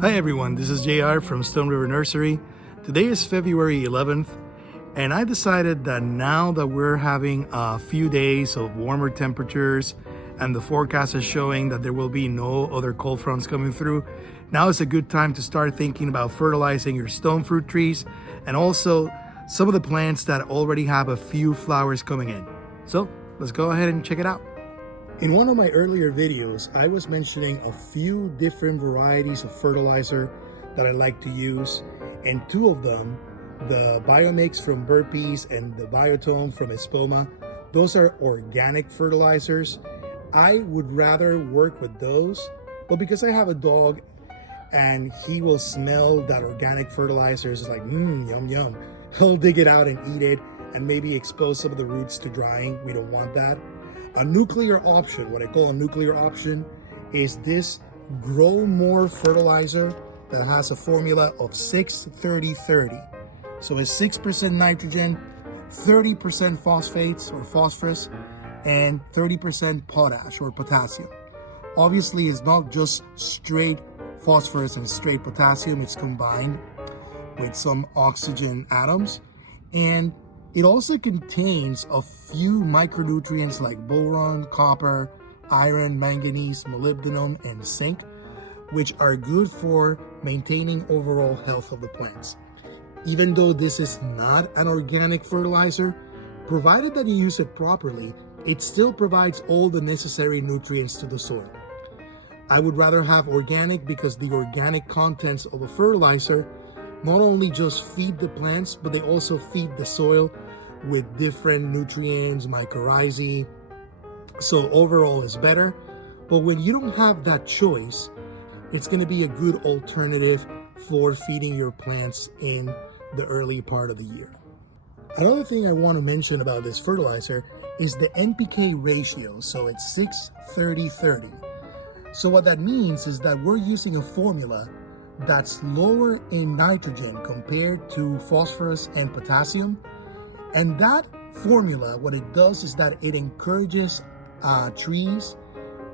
Hi everyone, this is JR from Stone River Nursery. Today is February 11th, and I decided that now that we're having a few days of warmer temperatures and the forecast is showing that there will be no other cold fronts coming through, now is a good time to start thinking about fertilizing your stone fruit trees and also some of the plants that already have a few flowers coming in. So let's go ahead and check it out. In one of my earlier videos, I was mentioning a few different varieties of fertilizer that I like to use, and two of them, the Biomix from Burpees and the Biotone from Espoma, those are organic fertilizers. I would rather work with those, but because I have a dog and he will smell that organic fertilizers, it's like, yum, yum. He'll dig it out and eat it and maybe expose some of the roots to drying. We don't want that. A nuclear option, what I call a nuclear option, is this Grow More fertilizer that has a formula of 6-30-30. So it's 6% nitrogen, 30% phosphates or phosphorus, and 30% potash or potassium. Obviously, it's not just straight phosphorus and straight potassium, it's combined with some oxygen atoms. And it also contains a few micronutrients like boron, copper, iron, manganese, molybdenum, and zinc, which are good for maintaining overall health of the plants. Even though this is not an organic fertilizer, provided that you use it properly, it still provides all the necessary nutrients to the soil. I would rather have organic because the organic contents of a fertilizer not only just feed the plants, but they also feed the soil with different nutrients, mycorrhizae. So overall it's better. But when you don't have that choice, it's going to be a good alternative for feeding your plants in the early part of the year. Another thing I want to mention about this fertilizer is the NPK ratio. So it's 6-30-30. So what that means is that we're using a formula that's lower in nitrogen compared to phosphorus and potassium. And that formula, what it does is that it encourages trees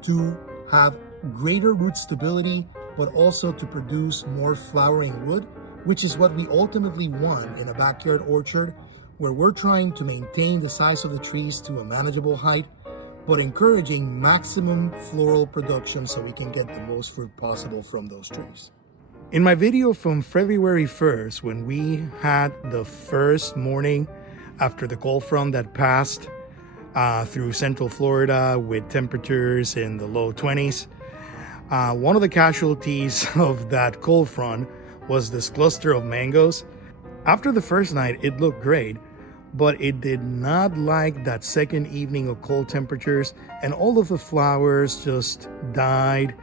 to have greater root stability, but also to produce more flowering wood, which is what we ultimately want in a backyard orchard, where we're trying to maintain the size of the trees to a manageable height, but encouraging maximum floral production so we can get the most fruit possible from those trees. In my video from February 1st, when we had the first morning after the cold front that passed through central Florida with temperatures in the low 20s, one of the casualties of that cold front was this cluster of mangoes. After the first night, it looked great, but it did not like that second evening of cold temperatures, and all of the flowers just died.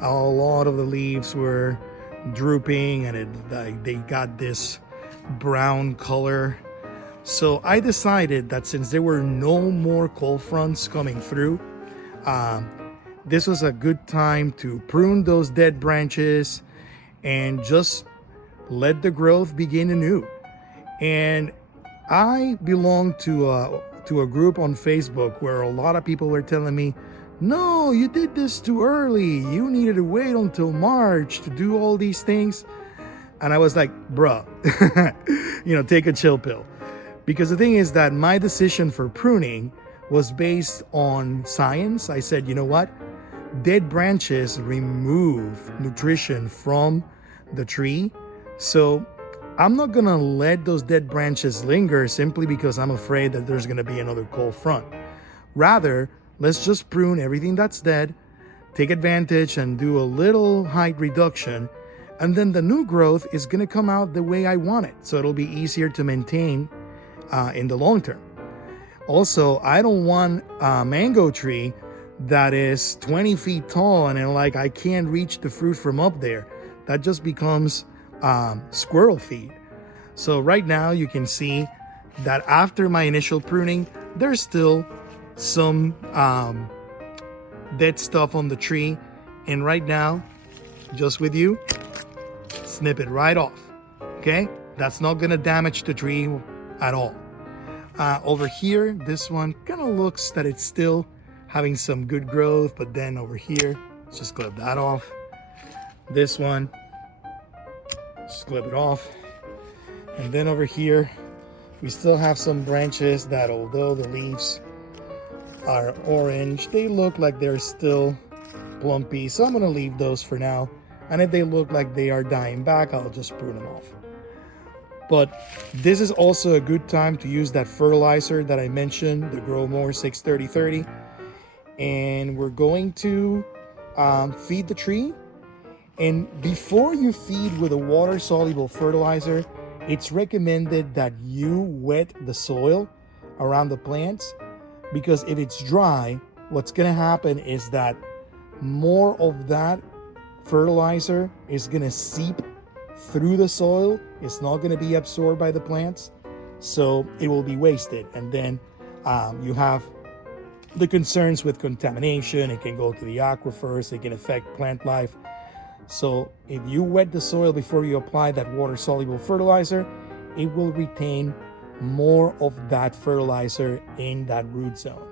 A lot of the leaves were drooping and they got this brown color. So I decided that since there were no more cold fronts coming through, this was a good time to prune those dead branches and just let the growth begin anew. And I belong to a group on Facebook where a lot of people were telling me, no, you did this too early. You needed to wait until March to do all these things. And I was like, bruh, take a chill pill. Because the thing is that my decision for pruning was based on science. I said, you know what? Dead branches remove nutrition from the tree. So I'm not gonna let those dead branches linger simply because I'm afraid that there's gonna be another cold front. Rather, let's just prune everything that's dead, take advantage and do a little height reduction, and then the new growth is gonna come out the way I want it. So it'll be easier to maintain in the long term. Also, I don't want a mango tree that is 20 feet tall and I can't reach the fruit from up there. That just becomes squirrel feed. So right now you can see that after my initial pruning, there's still some dead stuff on the tree. And right now, just with you, snip it right off. Okay? That's not gonna damage the tree at all. Over here, this one kind of looks that it's still having some good growth, but then over here, let's just clip that off. This one Just clip it off. And then over here, we still have some branches that, although the leaves are orange, they look like they're still plumpy. So I'm gonna leave those for now. And if they look like they are dying back, I'll just prune them off. But this is also a good time to use that fertilizer that I mentioned, the Grow More 630/30. And we're going to feed the tree. And before you feed with a water-soluble fertilizer, it's recommended that you wet the soil around the plants, because if it's dry, what's gonna happen is that more of that fertilizer is gonna seep through the soil. It's not gonna be absorbed by the plants, so it will be wasted. And then you have the concerns with contamination. It can go to the aquifers, it can affect plant life. So if you wet the soil before you apply that water-soluble fertilizer, it will retain more of that fertilizer in that root zone.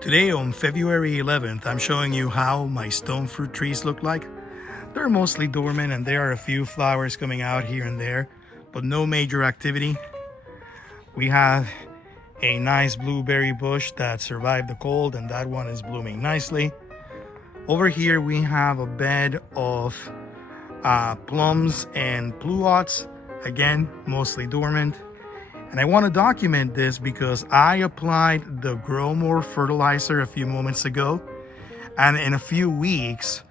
Today on February 11th, I'm showing you how my stone fruit trees look like. They're mostly dormant and there are a few flowers coming out here and there, but no major activity. We have a nice blueberry bush that survived the cold, and that one is blooming nicely. Over here we have a bed of plums and pluots, again mostly dormant. And I want to document this because I applied the Grow More fertilizer a few moments ago, and in a few weeks,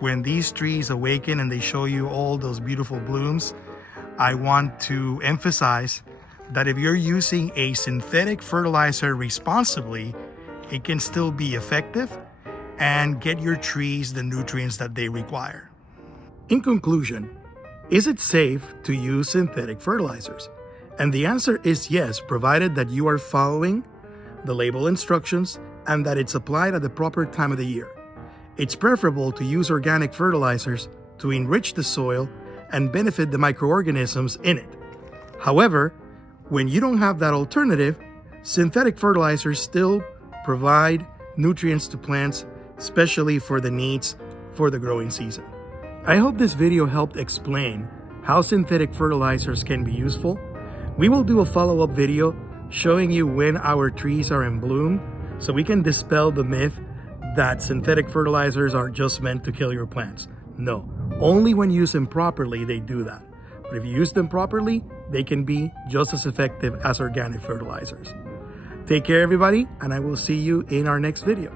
when these trees awaken and they show you all those beautiful blooms, I want to emphasize that if you're using a synthetic fertilizer responsibly, it can still be effective and get your trees the nutrients that they require. In conclusion, is it safe to use synthetic fertilizers? And the answer is yes, provided that you are following the label instructions and that it's applied at the proper time of the year. It's preferable to use organic fertilizers to enrich the soil and benefit the microorganisms in it. However, when you don't have that alternative, synthetic fertilizers still provide nutrients to plants, especially for the needs for the growing season. I hope this video helped explain how synthetic fertilizers can be useful. We will do a follow-up video showing you when our trees are in bloom, so we can dispel the myth that synthetic fertilizers are just meant to kill your plants. No, only when used improperly they do that. But if you use them properly, they can be just as effective as organic fertilizers. Take care, everybody, and I will see you in our next video.